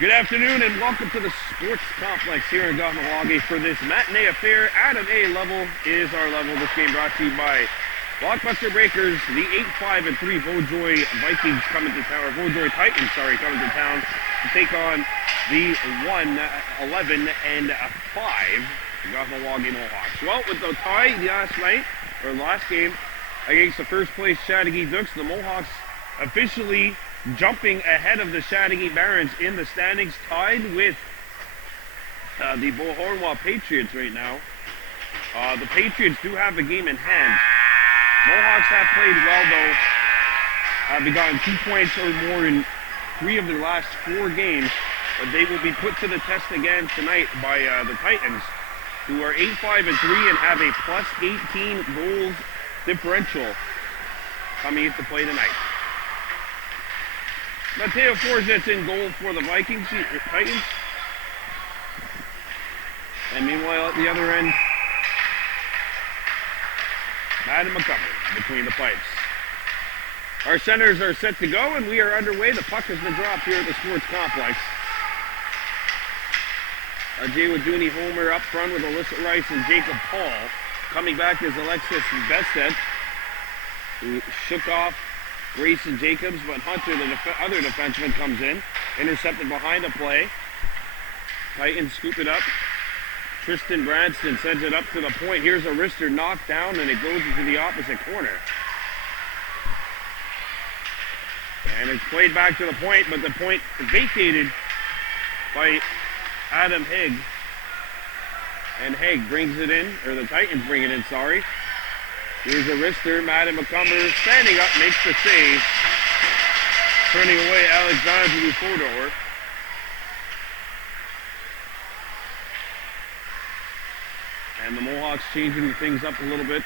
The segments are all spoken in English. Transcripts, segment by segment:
Good afternoon and welcome to the Sports Complex here in Kahnawake for this matinee affair at an A level is our level. This game brought to you by Blockbuster Breakers, the 8-5-3 Vaudreuil Vikings coming to town, or Vaudreuil Titans, coming to town to take on the 1-11-5 Kahnawake Mohawks. Well, with the tie last game against the first place Chateauguay Dukes, the Mohawks officially jumping ahead of the Chateauguay Barons in the standings, tied with the Vaudreuil Patriots right now. The Patriots do have the game in hand. Mohawks have played well though, have gotten 2 points or more in 3 of their last 4 games, but they will be put to the test again tonight by the Titans, who are 8-5-3 and have a plus 18 goals differential coming into play tonight. Mateo Forzet's in goal for the Titans. And meanwhile, at the other end, Madden Montgomery between the pipes. Our centers are set to go, and we are underway. The puck has been dropped here at the Sports Complex. Jay Waduni Homer up front with Alyssa Rice and Jacob Paul. Coming back is Alexis Besset, who shook off Grayson Jacobs, but Hunter, the other defenseman, comes in. Intercepted behind the play. Titans scoop it up. Tristan Branston sends it up to the point. Here's a wrister knocked down, and it goes into the opposite corner. And it's played back to the point, but the point vacated by Adam Haig. And Haig brings it in, or the Titans bring it in, sorry. Here's a wrister. Madden Montgomery standing up, makes the save. Turning away Alexander Fodor. And the Mohawks changing things up a little bit,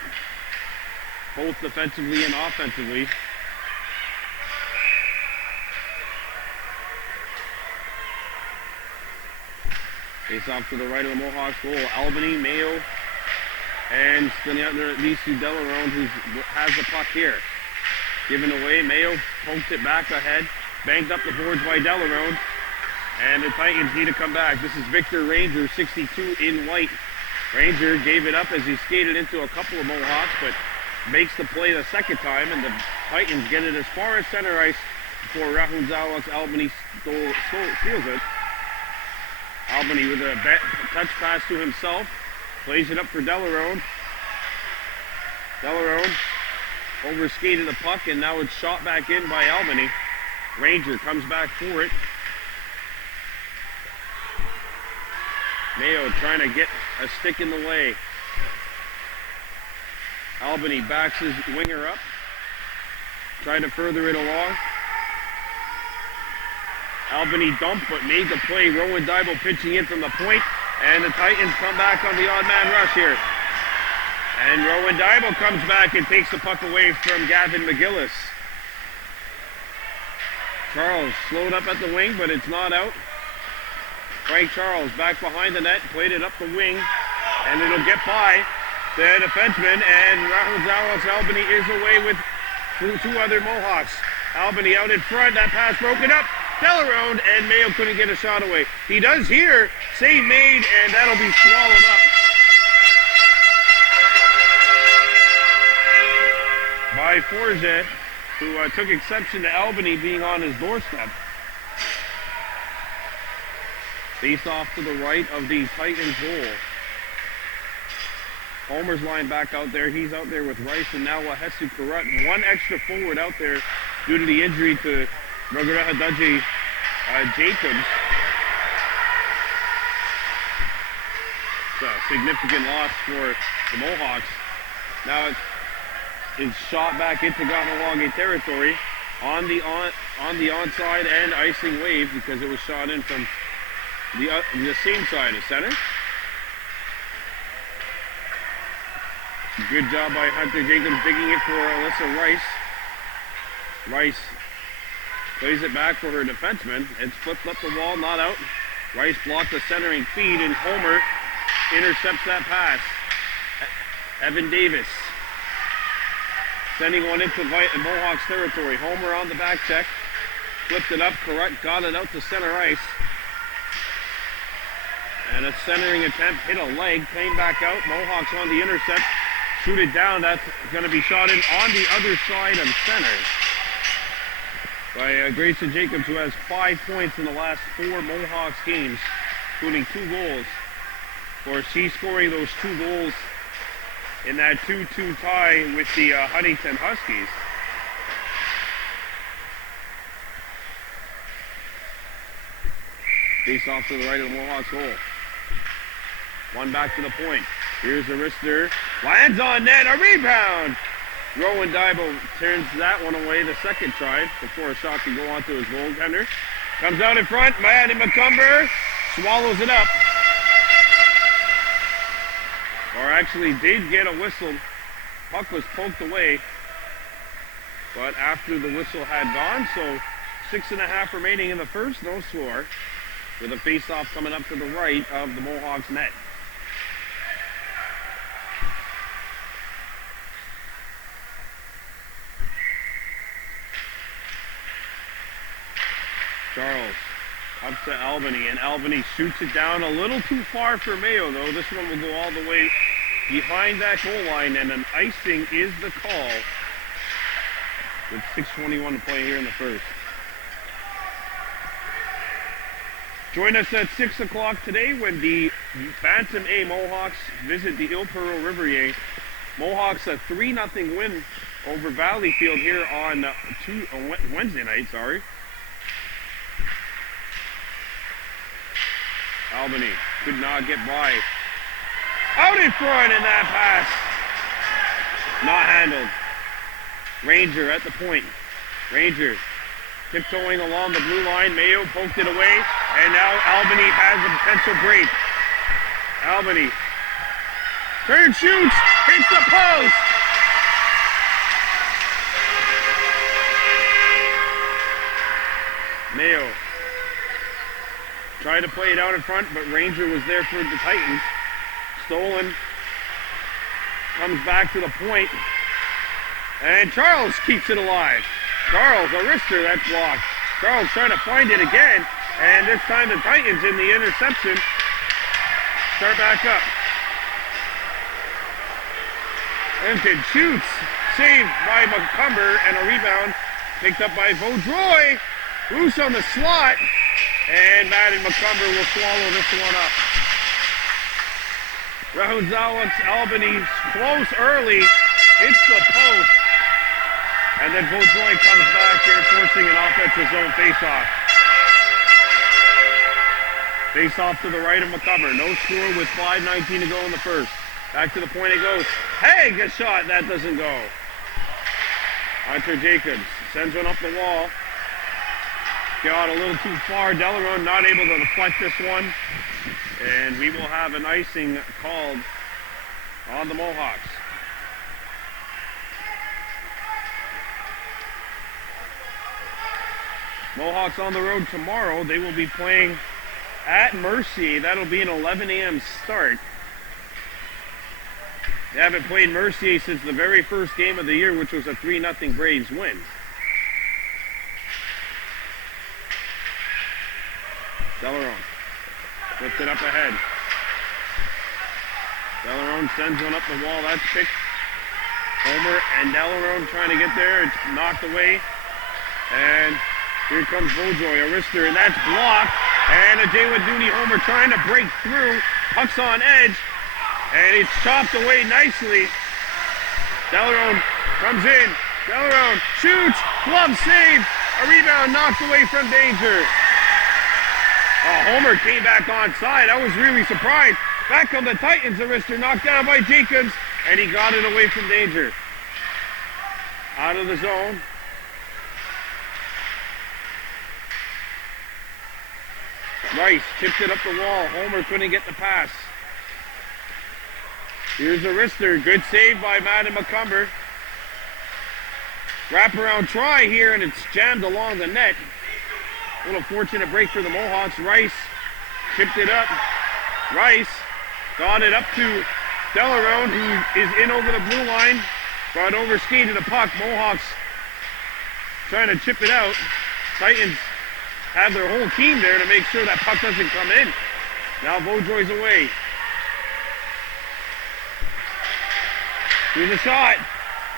both defensively and offensively. Face off to the right of the Mohawks goal. Albany, Mayo, and Lisu Delarone, who has the puck here. Given away, Mayo poked it back ahead, banged up the boards by Delarone, and the Titans need to come back. This is Victor Ranger, 62 in white. Ranger gave it up as he skated into a couple of Mohawks, but makes the play the second time, and the Titans get it as far as center ice before Rahul Zawak's Albany steals it. Albany with a touch pass to himself. Plays it up for Delarone. Delarone overskated the puck, and now it's shot back in by Albany. Ranger comes back for it. Mayo trying to get a stick in the way. Albany backs his winger up. Trying to further it along. Albany dumped, but made the play. Rowan Dybel pitching in from the point. And the Titans come back on the odd man rush here. And Rowan Dybel comes back and takes the puck away from Gavin McGillis. Charles slowed up at the wing, but it's not out. Frank Charles back behind the net, played it up the wing, and it'll get by the defenseman, and Rahul Zawak's Albany is away with 2 other Mohawks. Albany out in front, that pass broken up. Delarone, and Mayo couldn't get a shot away. He does here, save made, and that'll be swallowed up by Forza, who took exception to Albany being on his doorstep. Face off to the right of the Titans goal. Homer's line back out there. He's out there with Rice and now Wahesu Karut. 1 extra forward out there due to the injury to Margaret Hadaji Jacobs. It's a significant loss for the Mohawks. Now it's shot back into Kahnawake territory on the onside and icing wave because it was shot in from the same side of center. Good job by Hunter Jacobs digging it for Alyssa Rice. Rice plays it back for her defenseman. It's flipped up the wall, not out. Rice blocked the centering feed, and Homer intercepts that pass. Evan Davis sending one into Mohawks territory. Homer on the back check. Flipped it up, correct, got it out to center ice. And a centering attempt, hit a leg, came back out. Mohawks on the intercept, shoot it down. That's going to be shot in on the other side of center by Grayson Jacobs, who has 5 points in the last 4 Mohawks games, including 2 goals. Of course, he's scoring those 2 goals in that 2-2 tie with the Huntington Huskies. Face off to the right of the Mohawks goal. One back to the point. Here's the wrister. Lands on net. A rebound. Rowan Daibo turns that one away the second try before a shot can go on to his goaltender. Comes out in front. Madden McCumber swallows it up. Or actually did get a whistle. Puck was poked away. But after the whistle had gone, so 6.5 remaining in the first, no score. With a face-off coming up to the right of the Mohawks net. Charles up to Albany, and Albany shoots it down a little too far for Mayo, though. This one will go all the way behind that goal line, and an icing is the call with 6:21 to play here in the first. Join us at 6 o'clock today when the Bantam A Mohawks visit the Il Perro Rivier. Mohawks a 3-0 win over Valleyfield here on Wednesday night. Albany could not get by. Out in front, and that pass not handled. Ranger at the point. Ranger tiptoeing along the blue line. Mayo poked it away, and now Albany has a potential break. Albany turns, shoots, hits the post. Mayo tried to play it out in front, but Ranger was there for the Titans. Stolen. Comes back to the point. And Charles keeps it alive. Charles, a wrister, that's blocked. Charles trying to find it again. And this time the Titans in the interception start back up. Empton shoots. Saved by McCumber, and a rebound picked up by Vaudreuil. Loose on the slot. And Madden McCumber will swallow this one up. Rounds out Albany close early. Hits the post. And then Vaudreuil comes back here forcing an offensive zone faceoff. Faceoff to the right of McCumber. No score with 5:19 to go in the first. Back to the point it goes. Hey, good shot. That doesn't go. Hunter Jacobs sends one up the wall. Got a little too far. Delarone not able to deflect this one. And we will have an icing called on the Mohawks. Mohawks on the road tomorrow. They will be playing at Mercy. That'll be an 11 a.m. start. They haven't played Mercy since the very first game of the year, which was a 3-0 Braves win. Delarone puts it up ahead. Delarone sends one up the wall. That's picked. Homer and Delarone trying to get there. It's knocked away. And here comes Vaudreuil, a wrister, and that's blocked. And a Jalen Dooney Homer trying to break through. Puck's on edge. And it's chopped away nicely. Delarone comes in. Delarone shoots. Glove save. A rebound knocked away from danger. Homer came back onside. I was really surprised. Back on the Titans, a wrister knocked down by Jacobs, and he got it away from danger. Out of the zone. Rice tipped it up the wall. Homer couldn't get the pass. Here's a wrister. Good save by Madden McCumber. Wraparound try here, and it's jammed along the net. A little fortunate break for the Mohawks. Rice tipped it up. Rice got it up to Delarone, who is in over the blue line. Brought over skated the puck. Mohawks trying to chip it out. Titans have their whole team there to make sure that puck doesn't come in. Now Vaudreuil's away. Here's a shot.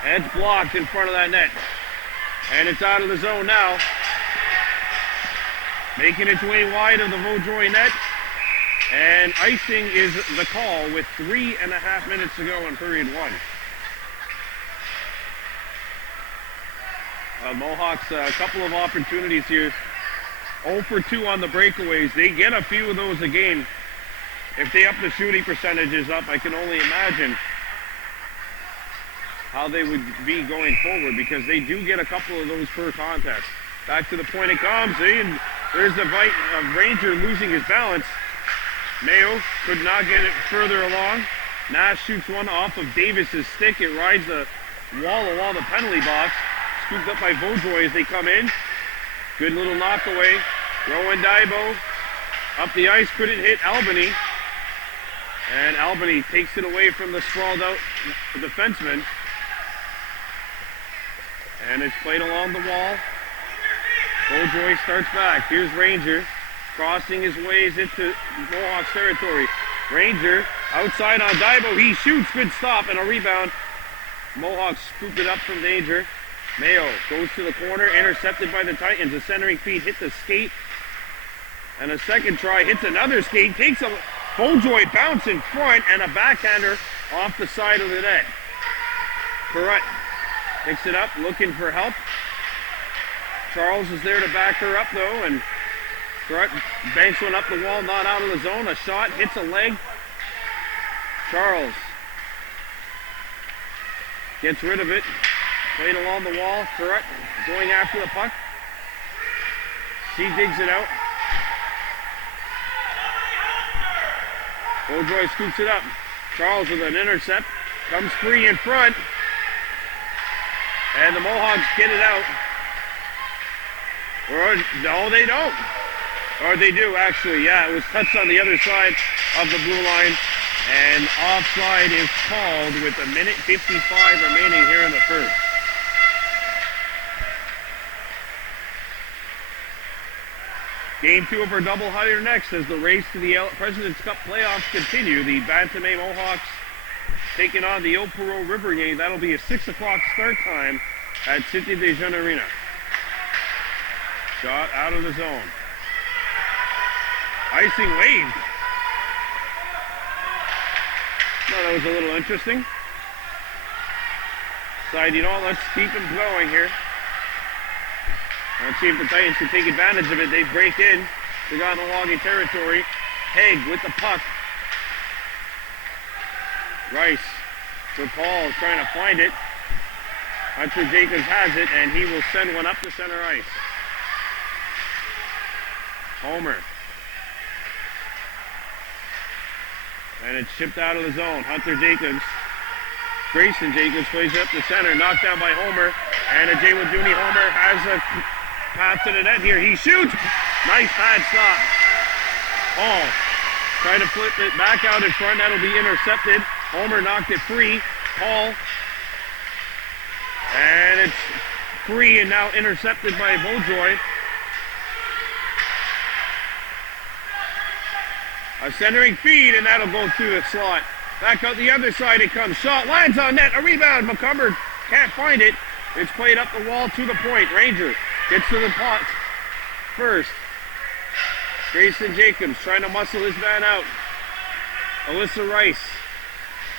And it's blocked in front of that net. And it's out of the zone now. Making its way wide of the Vaudreuil net. And icing is the call with 3.5 minutes to go in period one. Mohawks, a couple of opportunities here. 0 for 2 on the breakaways. They get a few of those a game. If they up the shooting percentages up, I can only imagine how they would be going forward, because they do get a couple of those per contest. Back to the point it comes, and there's the bite of Ranger losing his balance. Mayo could not get it further along. Nash shoots one off of Davis's stick. It rides the wall along the penalty box. Scooped up by Vaudreuil as they come in. Good little knock away. Rowan Daibo up the ice, couldn't hit Albany. And Albany takes it away from the sprawled out defenseman. And it's played along the wall. Vaudreuil starts back. Here's Ranger crossing his ways into Mohawks territory. Ranger outside on Daibo. He shoots. Good stop and a rebound. Mohawks scooped it up from danger. Mayo goes to the corner, intercepted by the Titans. A centering feed hit the skate. And a second try hits another skate. Takes a Vaudreuil bounce in front and a backhander off the side of the net. Perrott picks it up, looking for help. Charles is there to back her up though, and Perrott banks one up the wall, not out of the zone. A shot hits a leg. Charles gets rid of it. Played along the wall. Perrott going after the puck. She digs it out. Vaudreuil scoops it up. Charles with an intercept. Comes free in front. And the Mohawks get it out. Or, no, they don't. Or they do, actually. Yeah, it was touched on the other side of the blue line. And offside is called with 1:55 remaining here in the first. Game 2 of our doubleheader next as the race to the President's Cup playoffs continue. The Bantamé Mohawks taking on the Eau Perreault River game. That'll be a 6 o'clock start time at Cité des Jeunes Arena. Shot out of the zone. Icing waved. No, that was a little interesting. Side, you know, let's keep them going here. Let's see if the Titans can take advantage of it. They break in to Kahnawake territory. Haig with the puck. Rice for Paul trying to find it. Hunter Jacobs has it, and he will send one up to center ice. Homer. And it's shipped out of the zone. Hunter Jacobs. Grayson Jacobs plays it up the center. Knocked down by Homer. And a Jaywood Dooney Homer has a path to the net here. He shoots. Nice pad stop. Paul trying to flip it back out in front. That'll be intercepted. Homer knocked it free. Paul. And it's free and now intercepted by Vaudreuil. A centering feed, and that'll go through the slot. Back out the other side it comes. Shot lands on net. A rebound. McCumber can't find it. It's played up the wall to the point. Ranger gets to the pot first. Grayson Jacobs trying to muscle his man out. Alyssa Rice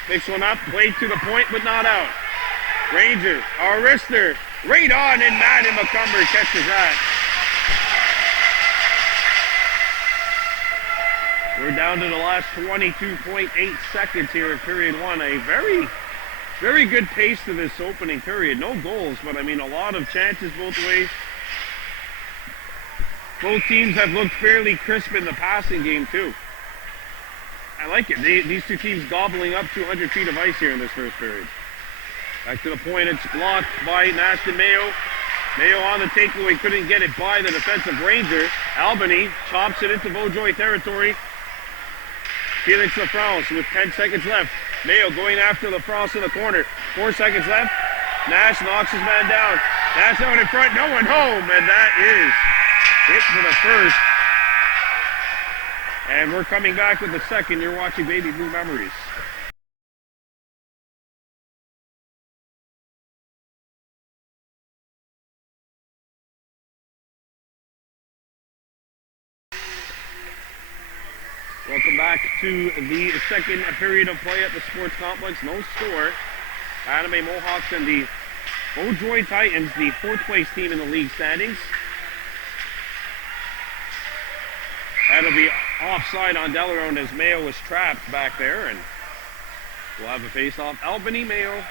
picks one up. Played to the point, but not out. Ranger, our wrister, right on, and Madden McCumber catches that. We're down to the last 22.8 seconds here in period one. A very, very good pace to this opening period. No goals, but I mean a lot of chances both ways. Both teams have looked fairly crisp in the passing game too. I like it. These two teams gobbling up 200 feet of ice here in this first period. Back to the point, it's blocked by Nashton Mayo. Mayo on the takeaway, couldn't get it by the defensive Ranger. Albany chops it into Vaudreuil territory. Felix Lafrance with 10 seconds left. Mayo going after Lafrance in the corner. 4 seconds left. Nash knocks his man down. Nash out in front, no one home, and that is it for the first. And we're coming back with the second. You're watching Baby Blue Memories. Welcome back to the second period of play at the sports complex. No score. Kahnawake Mohawks and the Vaudreuil Titans, the fourth place team in the league standings. That'll be offside on Delarone as Mayo was trapped back there, and we'll have a face-off. Albany Mayo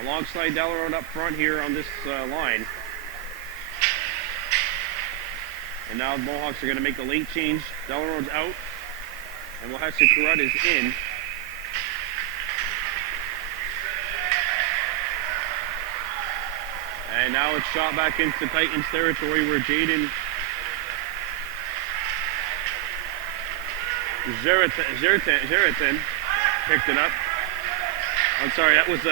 alongside Delarone up front here on this line. And now the Mohawks are going to make the late change. Delarone's out, and Wahesha Kurut is in. And now it's shot back into Titans territory where Jaden Zeritan picked it up. I'm sorry, that's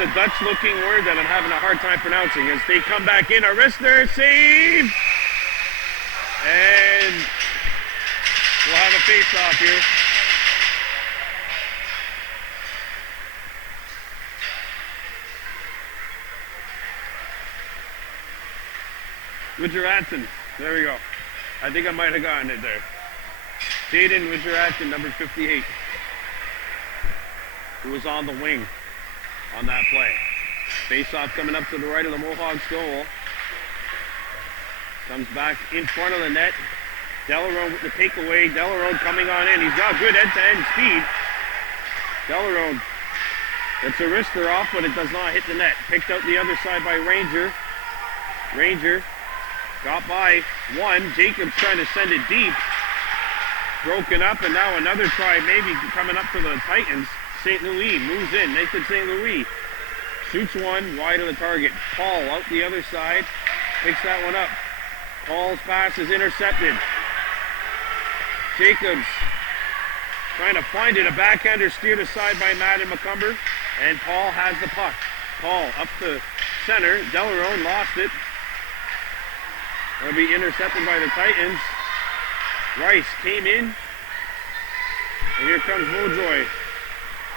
a Dutch-looking word that I'm having a hard time pronouncing. As they come back in, a wrister save, and we'll have a face-off here. Widgeratson, there we go. I think I might have gotten it there. Jaden Widgeratson, number 58, who was on the wing on that play. Face-off coming up to the right of the Mohawks goal. Comes back in front of the net. Delarone with the takeaway. Delarone coming on in. He's got good end-to-end speed. Delarone gets a wrister off, but it does not hit the net. Picked out the other side by Ranger. Ranger got by one. Jacobs trying to send it deep. Broken up, and now another try maybe coming up for the Titans. St. Louis moves in. Nathan St. Louis shoots one wide of the target. Paul out the other side. Picks that one up. Paul's pass is intercepted. Jacobs trying to find it. A backhander steered aside by Madden McCumber. And Paul has the puck. Paul up the center. Delarone lost it. It'll be intercepted by the Titans. Rice came in. And here comes Vaudreuil.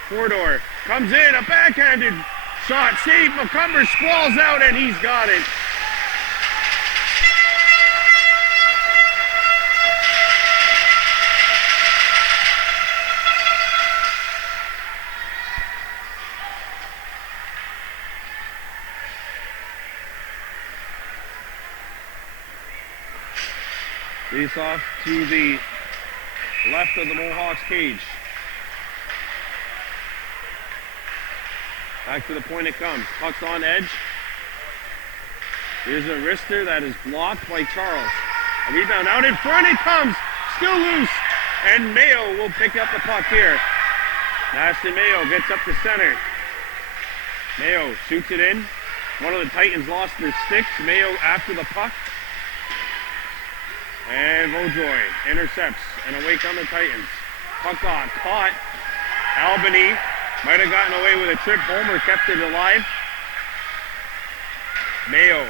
Four-door comes in, a backhanded shot, save, McCumber squalls out, and he's got it. Face off to the left of the Mohawks cage. Back to the point it comes. Puck's on edge. Here's a wrister that is blocked by Charles. A rebound out in front. It comes. Still loose. And Mayo will pick up the puck here. Ashton Mayo gets up the center. Mayo shoots it in. One of the Titans lost their sticks. Mayo after the puck. And Vaudreuil intercepts. And away come the Titans. Puck on. Caught. Albany might have gotten away with a trip. Homer kept it alive. Mayo,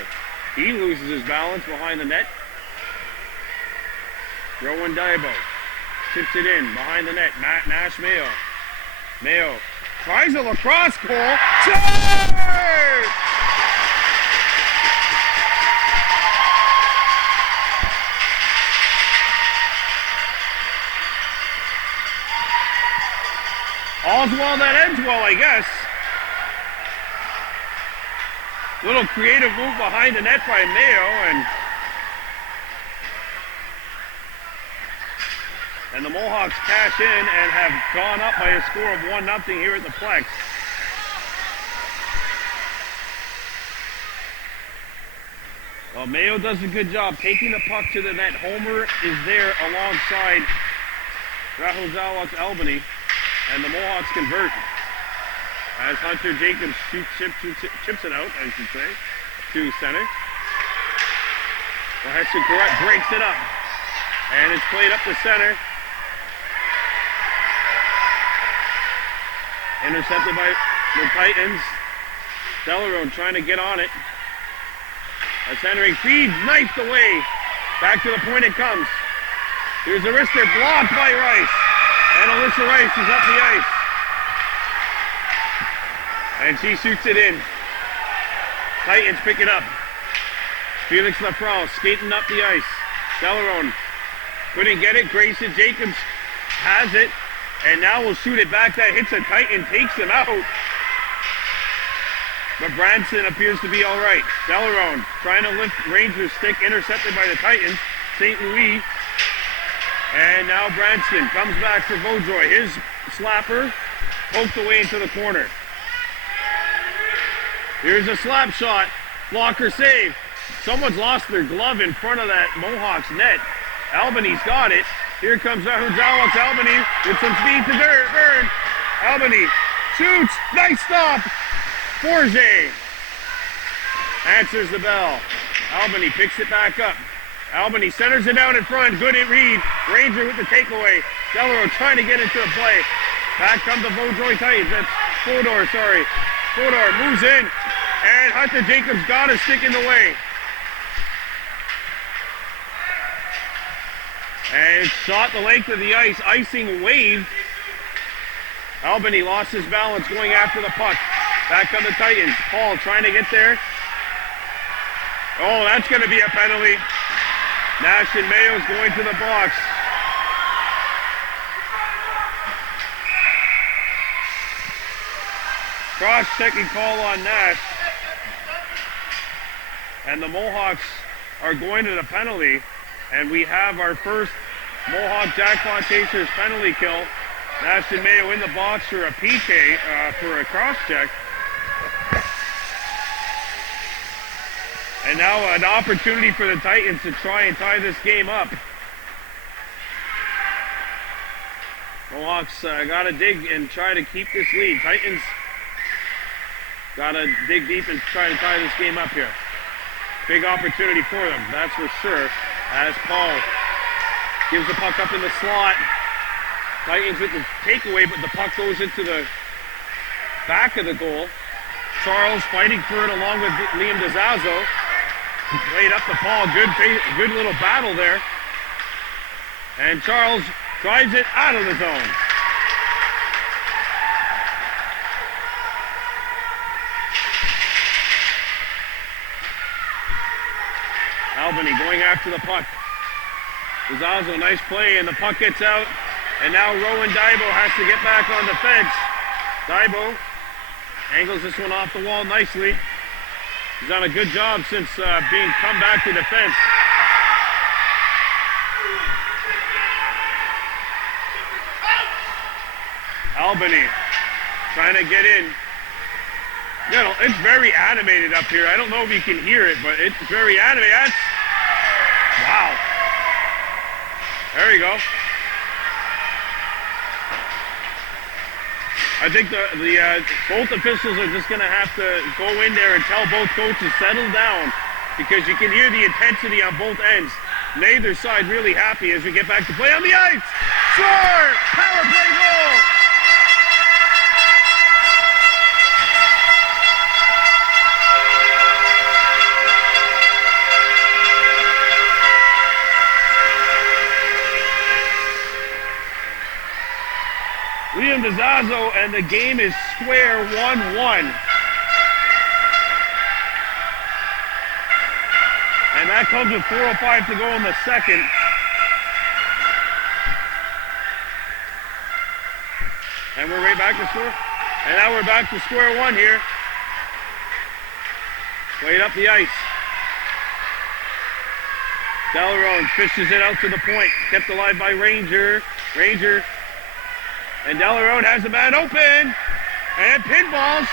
he loses his balance behind the net. Rowan Daibo chips it in behind the net. Matt Nash Mayo. Mayo tries a lacrosse goal. Score! All's well that ends well, I guess. Little creative move behind the net by Mayo, and the Mohawks cash in and have gone up by a score of 1-0 here at the Plex. Well, Mayo does a good job taking the puck to the net. Homer is there alongside Rahul Zawak's Albany. And the Mohawks convert as Hunter Jacobs chips it out, I should say, to center. Wahesha Kurut breaks it up. And it's played up the center. Intercepted by the Titans. Delarone trying to get on it. As Henrik feeds, knifed away. Back to the point it comes. Here's a wrister blocked by Rice. And Alyssa Rice is up the ice. And she shoots it in. Titans pick it up. Felix Lafrance skating up the ice. Delarone couldn't get it. Grayson Jacobs has it. And now will shoot it back. That hits a Titan, takes him out. But Branson appears to be all right. Delarone trying to lift Rangers' stick, intercepted by the Titans. St. Louis. And now Branson comes back for Vaudreuil. His slapper poked away into the corner. Here's a slap shot. Blocker save. Someone's lost their glove in front of that Mohawks net. Albany's got it. Here comes Alex Albany with some speed to Burn. Albany shoots. Nice stop. Forget answers the bell. Albany picks it back up. Albany centers it down in front. Good at Reed. Ranger with the takeaway. Delarone trying to get into the play. Back come the Vaudreuil Titans. That's Fodor, sorry. Fodor moves in. And Hunter Jacobs got a stick in the way. And shot the length of the ice. Icing waved. Albany lost his balance going after the puck. Back come the Titans. Paul trying to get there. Oh, that's going to be a penalty. Nash and Mayo's going to the box. Cross-checking call on Nash. And the Mohawks are going to the penalty. And we have our first Mohawk Jackpot Chasers penalty kill. Nash and Mayo in the box for a PK, for a cross-check. And now an opportunity for the Titans to try and tie this game up. Mohawks got to dig and try to keep this lead. Titans got to dig deep and try to tie this game up here. Big opportunity for them, that's for sure. As Paul gives the puck up in the slot. Titans with the takeaway, but the puck goes into the back of the goal. Charles fighting for it along with Liam DeZazzo. Laid up the Paul, good little battle there. And Charles drives it out of the zone. Albany going after the puck. DeZazzo, nice play, and the puck gets out. And now Rowan Daibo has to get back on defense. Daibo angles this one off the wall nicely. He's done a good job since being come back to defense. Albany trying to get in. You know, it's very animated up here. I don't know if you can hear it, but it's very animated. That's, wow. There you go. I think both officials are just going to have to go in there and tell both coaches, settle down, because you can hear the intensity on both ends. Neither side really happy as we get back to play on the ice. Score! Power play goal! Liam DeZazzo, and the game is square 1-1. And that comes with 4:05 to go in the second. And we're right back to score. And now we're back to square one here. Played up the ice. Delarone fishes it out to the point. Kept alive by Ranger. And Delarone has a man open. And pinballs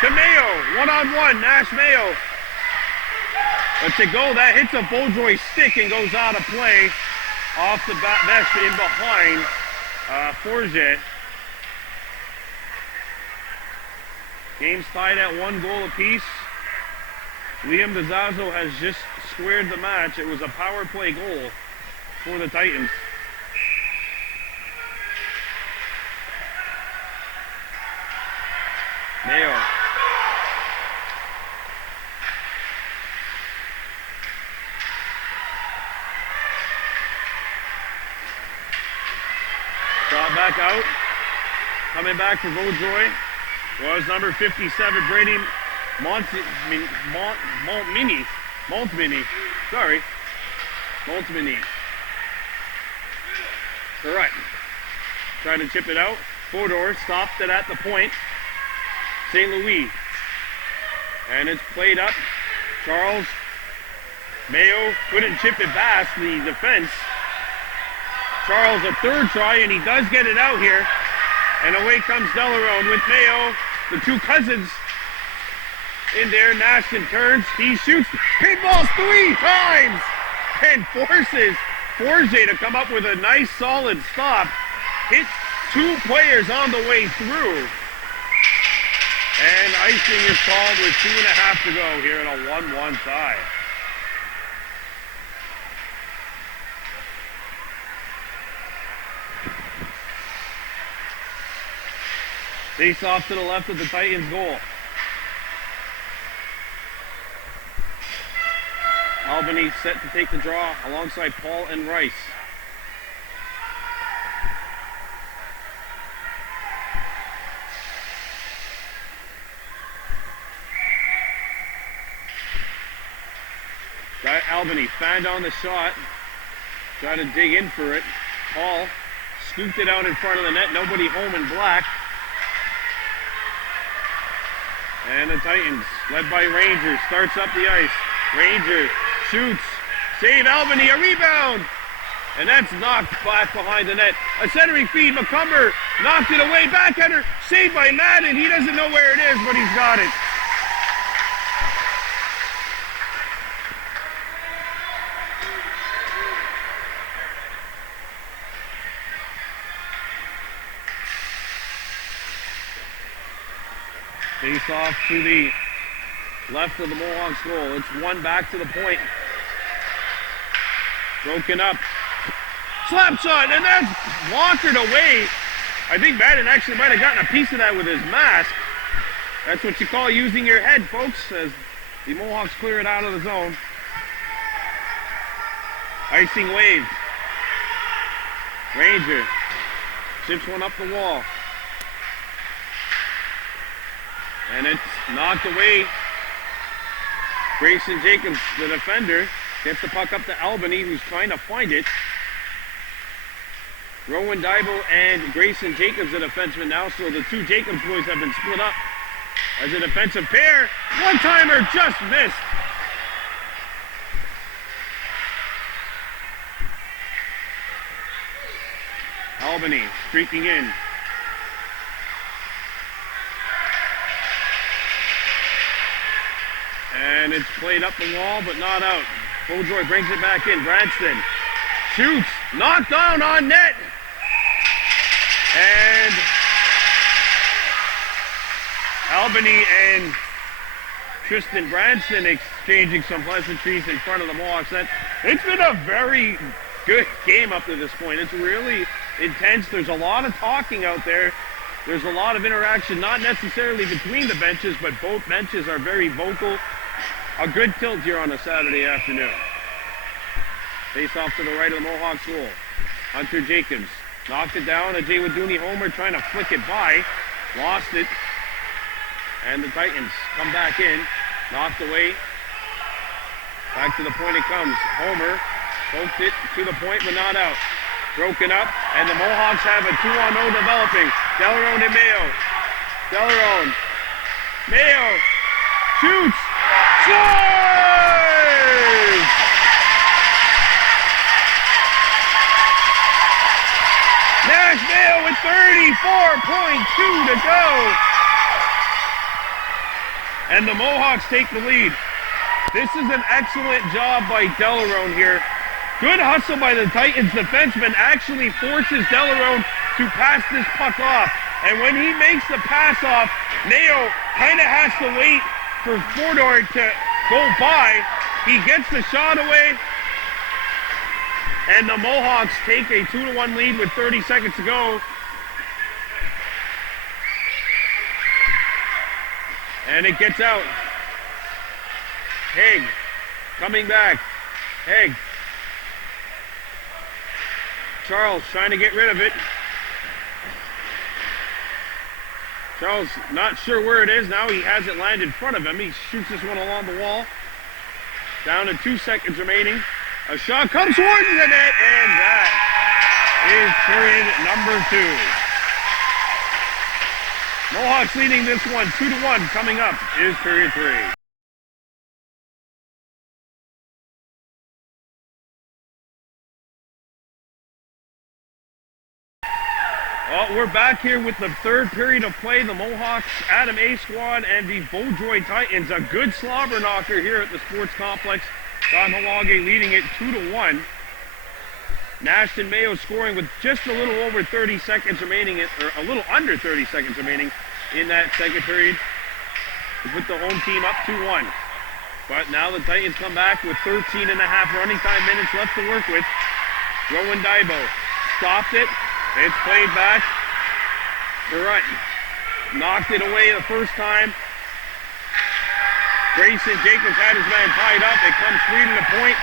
to Mayo. One-on-one, Nash Mayo. But to go, that hits a Vaudreuil stick and goes out of play. Off the mesh in behind Forget. Game's tied at 1 goal apiece. Liam DeZazzo has just squared the match. It was a power play goal for the Titans. Mayo. back out. Coming back for Vaudreuil was number 57, Brady Montmini. Sorry. Montmini. Correct. Trying to chip it out. Fodor stopped it at the point. St. Louis. And it's played up. Charles Mayo couldn't chip it past the defense. Charles a third try, and he does get it out here. And away comes Delarone with Mayo, the two cousins in there. Nashton turns, he shoots, pinballs 3 times, and forces Forget to come up with a nice solid stop. Hit 2 players on the way through. And icing is called with 2.5 to go here in a 1-1 tie. Face off to the left of the Titans' goal. Albany set to take the draw alongside Paul and Rice. Got Albany, fanned on the shot. Tried to dig in for it. Paul scooped it out in front of the net. Nobody home in black. And the Titans, led by Rangers, starts up the ice. Rangers shoots. Save Albany, a rebound. And that's knocked back behind the net. A centering feed, McCumber knocked it away. Backhander, saved by Madden. He doesn't know where it is, but he's got it. Face off to the left of the Mohawks goal. It's one back to the point. Broken up. Slap shot, and that's walkered away. I think Madden actually might have gotten a piece of that with his mask. That's what you call using your head, folks, as the Mohawks clear it out of the zone. Icing wave. Ranger chips one up the wall. And it's knocked away. Grayson Jacobs, the defender, gets the puck up to Albany, who's trying to find it. Rowan Daibo and Grayson Jacobs, the defenseman now, so the two Jacobs boys have been split up as a defensive pair. One-timer just missed. Albany streaking in. And it's played up the wall, but not out. Vaudreuil brings it back in. Branston shoots, knocked down on net. And Albany and Tristan Branston exchanging some pleasantries in front of the Mohawks net. It's been a very good game up to this point. It's really intense. There's a lot of talking out there. There's a lot of interaction, not necessarily between the benches, but both benches are very vocal. A good tilt here on a Saturday afternoon. Face off to the right of the Mohawks goal. Hunter Jacobs knocked it down. A Jay Waduni homer trying to flick it by. Lost it. And the Titans come back in. Knocked away. Back to the point it comes. Homer poked it to the point but not out. Broken up. And the Mohawks have a 2-on-0 developing. Delarone and Mayo. Delarone. Mayo. Shoots. Scores! Nash Mayo with 34.2 to go. And the Mohawks take the lead. This is an excellent job by Delarone here. Good hustle by the Titans defenseman, actually forces Delarone to pass this puck off. And when he makes the pass off, Mayo kind of has to wait for Fodor to go by. He gets the shot away. And the Mohawks take a 2-1 lead with 30 seconds to go. And it gets out. Haig coming back. Haig. Charles trying to get rid of it. Charles not sure where it is. Now he has it land in front of him. He shoots this one along the wall. Down to 2 seconds remaining. A shot comes towards the net, and that is period number 2. Mohawks leading this one 2-1. Coming up is period 3. Well, we're back here with the third period of play. The Mohawks, Adam A squad, and the Vaudreuil Titans. A good slobber knocker here at the sports complex. Kahnawake leading it 2-1. Nash and Mayo scoring with just a little over 30 seconds remaining, or a little under 30 seconds remaining in that second period to put the home team up 2-1. But now the Titans come back with 13 and a half running time minutes left to work with. Rowan Daibo stopped it. It's played back. Durant knocked it away the first time. Grayson Jacobs had his man tied up. It comes free to the point.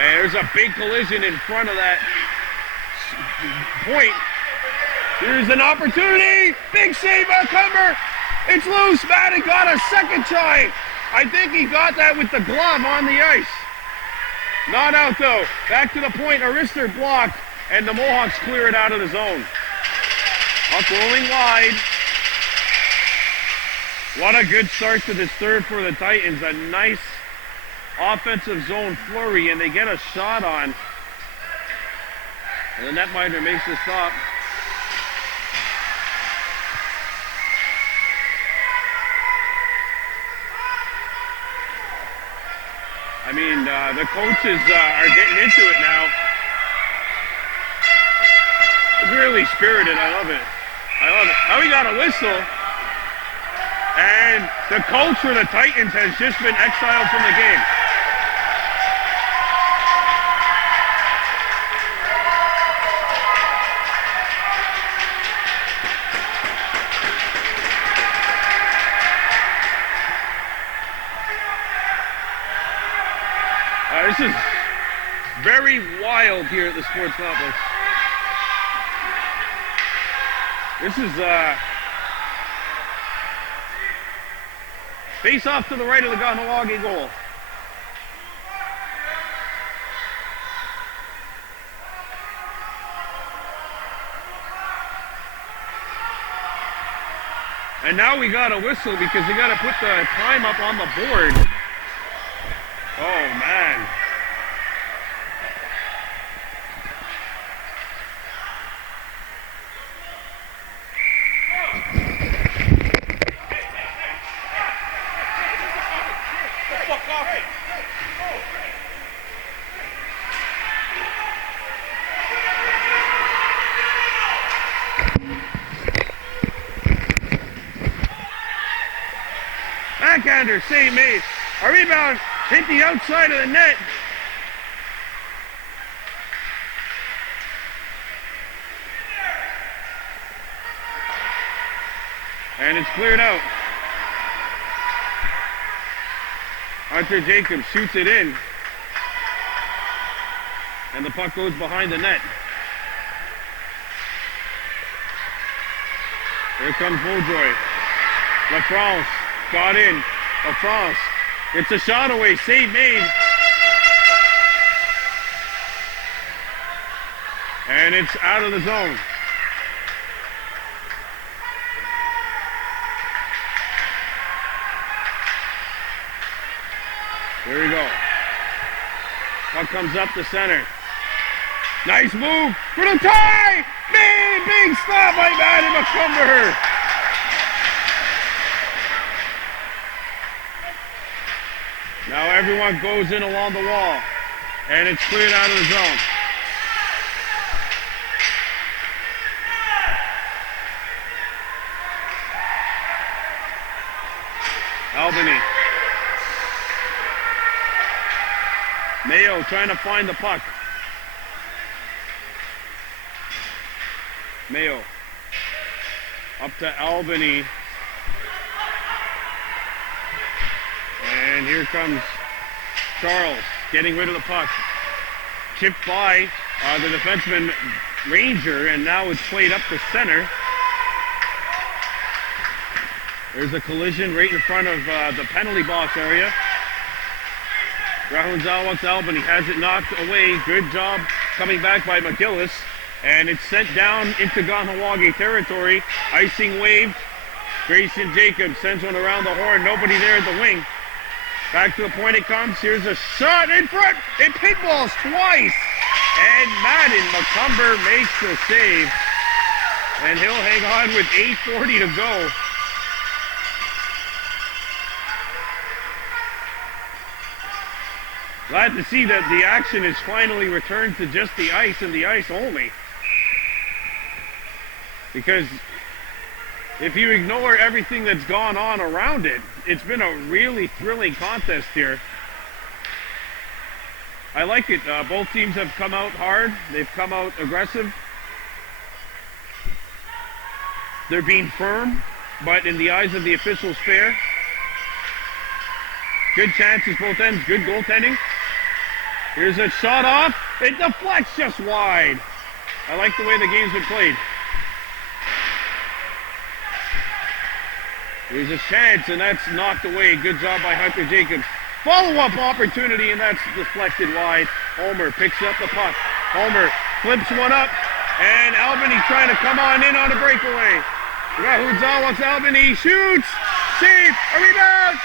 And there's a big collision in front of that point. Here's an opportunity. Big save by Cumber. It's loose. Madden got a second try. I think he got that with the glove on the ice. Not out though. Back to the point. Arister blocked, and the Mohawks clear it out of the zone. Puck rolling wide. What a good start to this third for the Titans. A nice offensive zone flurry, and they get a shot on. And the netminder makes the stop. I mean, the coaches are getting into it now. It's really spirited. I love it. I love it. Now we got a whistle. And the coach for the Titans has just been exiled from the game. This is very wild here at the sports complex. This is face off to the right of the Kahnawake goal. And now we got a whistle because we got to put the time up on the board. Oh, man. Backhander, save made. A rebound hit the outside of the net. And it's cleared out. Hunter Jacobs shoots it in. And the puck goes behind the net. Here comes Vaudreuil. LaFrance got in. LaFrance gets a shot away. Save made. And it's out of the zone. Here we go. Puck comes up the center. Nice move for the tie! Big stop by Madden McCumber. Now everyone goes in along the wall, and it's cleared out of the zone. Albany. Mayo trying to find the puck. Mayo up to Albany. And here comes Charles getting rid of the puck. Chipped by the defenseman Ranger, and now it's played up to center. There's a collision right in front of the penalty box area. Kahnawake Albany has it knocked away. Good job coming back by McGillis. And it's sent down into Kahnawake territory. Icing waved. Grayson Jacobs sends one around the horn. Nobody there at the wing. Back to the point it comes. Here's a shot in front. It pinballs twice. And Madden McCumber makes the save. And he'll hang on with 8:40 to go. Glad to see that the action is finally returned to just the ice and the ice only. Because if you ignore everything that's gone on around it, it's been a really thrilling contest here. I like it. Both teams have come out hard. They've come out aggressive. They're being firm, but in the eyes of the officials, fair. Good chances both ends. Good goaltending. Here's a shot off. It deflects just wide. I like the way the game's been played. Here's a chance, and that's knocked away. Good job by Hunter Jacobs. Follow-up opportunity, and that's deflected wide. Homer picks up the puck. Homer flips one up, and Albany trying to come on in on a breakaway. Kahnawake Albany shoots, save, a rebound,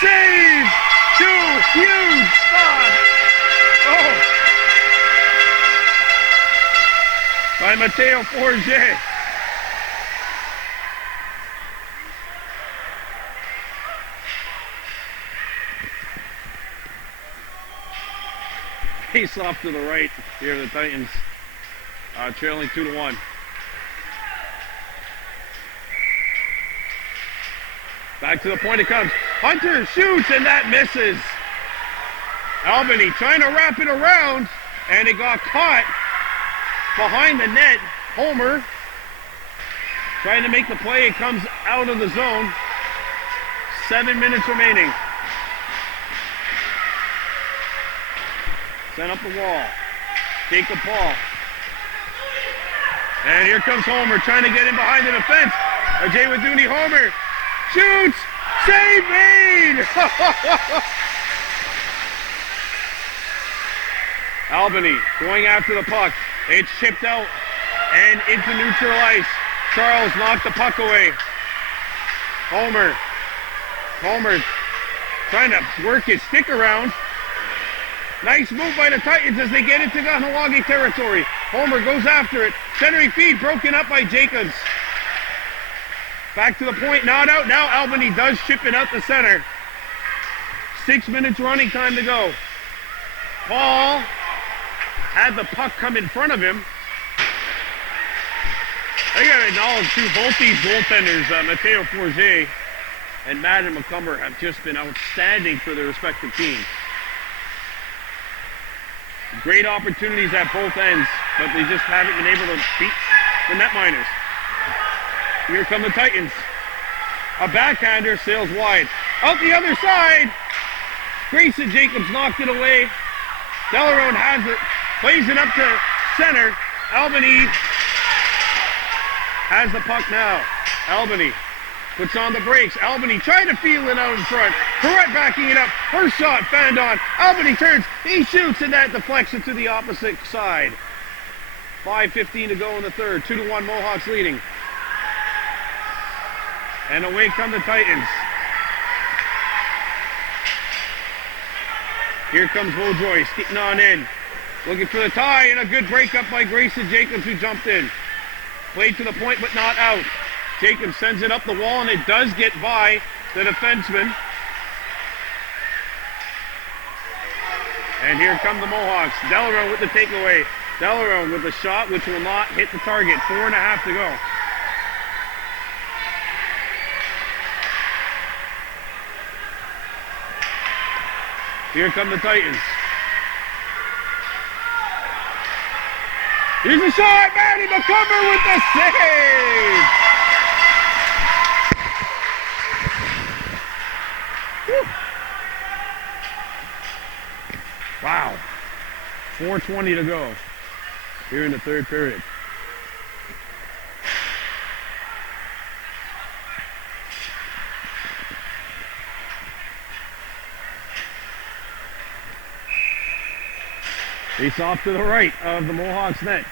save, two, huge spot. Oh, by Mateo Forget. Face off to the right here, the Titans trailing 2-1. Back to the point it comes. Hunter shoots, and that misses. Albany trying to wrap it around, and it got caught behind the net. Homer trying to make the play. It comes out of the zone. 7 minutes remaining. Sent up the wall. Jacob Paul. And here comes Homer trying to get in behind the defense. Jay Waduni, Homer shoots. Save made! Albany going after the puck. It's chipped out and into neutral ice. Charles knocked the puck away. Homer trying to work his stick around. Nice move by the Titans as they get into Kahnawake territory. Homer goes after it. Centering feed broken up by Jacobs. Back to the point, not out. Now Albany does chip it out the center. 6 minutes running time to go. Paul had the puck come in front of him. I gotta acknowledge too, both these goaltenders, Mateo Forget and Madden McCumber, have just been outstanding for their respective teams. Great opportunities at both ends, but they just haven't been able to beat the netminders. Here come the Titans. A backhander sails wide. Out the other side. Grayson Jacobs knocked it away. Delarone has it. Plays it up to center. Albany has the puck now. Albany puts on the brakes. Albany trying to feel it out in front. Correct backing it up. First shot, fanned on. Albany turns. He shoots, and that deflects it to the opposite side. 5:15 to go in the third. 2-1 Mohawks leading. And away come the Titans. Here comes Vaudreuil, skating on in. Looking for the tie, and a good breakup by Grayson Jacobs, who jumped in. Played to the point, but not out. Jacobs sends it up the wall, and it does get by the defenseman. And here come the Mohawks. Delarone with the takeaway. Delarone with a shot which will not hit the target. 4.5 to go. Here come the Titans. Here's a shot. Manny McCumber with the save. Woo. Wow. 4:20 to go here in the third period. Face off to the right of the Mohawks net.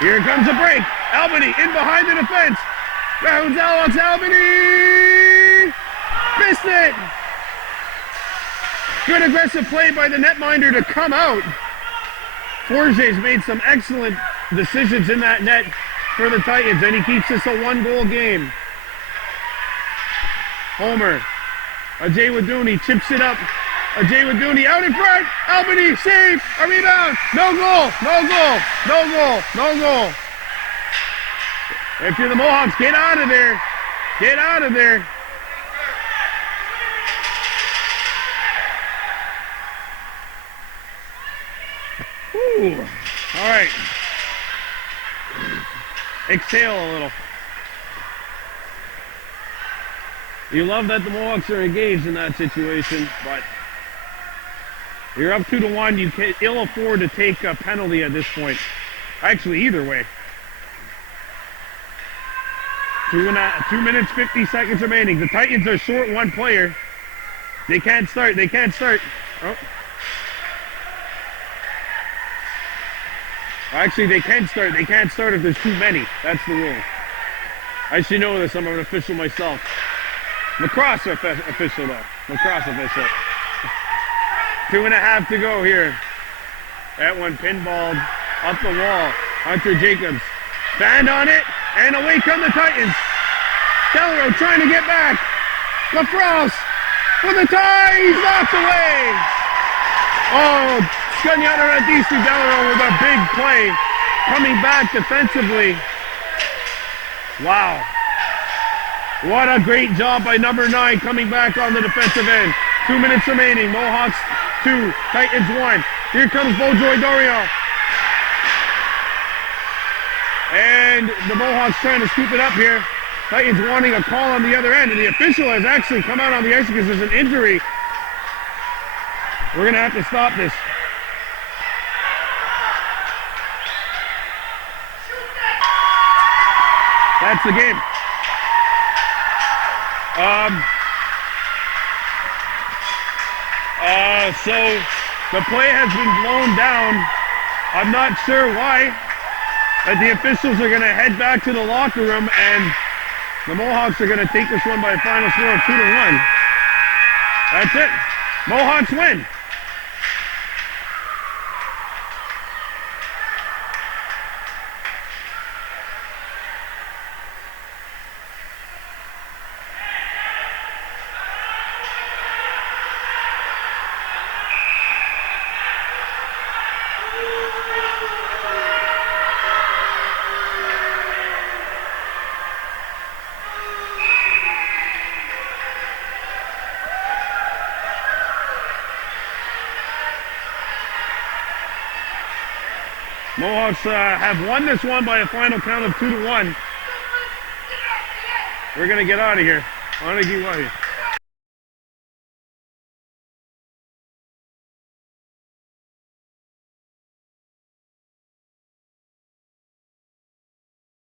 Here comes a break. Albany in behind the defense. Rounds Alex Albany. Missed it. Good aggressive play by the netminder to come out. Forge's made some excellent decisions in that net for the Titans, and he keeps this a one-goal game. Homer. Ajay Wadooni chips it up. Ajay Wadooni out in front. Albany save. A rebound. No goal. No goal. No goal. No goal. If you're the Mohawks, get out of there. Get out of there. Whew. All right. Exhale a little. You love that the Mohawks are engaged in that situation, but you're up 2-1. You can ill afford to take a penalty at this point. Actually, either way. 2 minutes, 50 seconds remaining. The Titans are short one player. They can't start. They can't start. Oh. Actually, they can start. They can't start if there's too many. That's the rule. I should know this. I'm an official myself. Lacrosse official, though. Lacrosse official. 2.5 to go here. That one pinballed up the wall. Hunter Jacobs. Band on it, and away come the Titans. Delaro trying to get back. Lafrosse with a tie. He's knocked away. Oh, Scanyana Radisu Delaro with a big play. Coming back defensively. Wow. What a great job by number 9 coming back on the defensive end. 2 minutes remaining. Mohawks 2, Titans 1. Here comes Vaudreuil Dorion. And the Mohawks trying to scoop it up here. Titans wanting a call on the other end. And the official has actually come out on the ice because there's an injury. We're going to have to stop this. That's the game. So the play has been blown down. I'm not sure why. But the officials are going to head back to the locker room, and the Mohawks are going to take this one by a final score of 2-1. That's it. Mohawks win. Mohawks have won this one by a final count of 2-1. We're going to get out of here.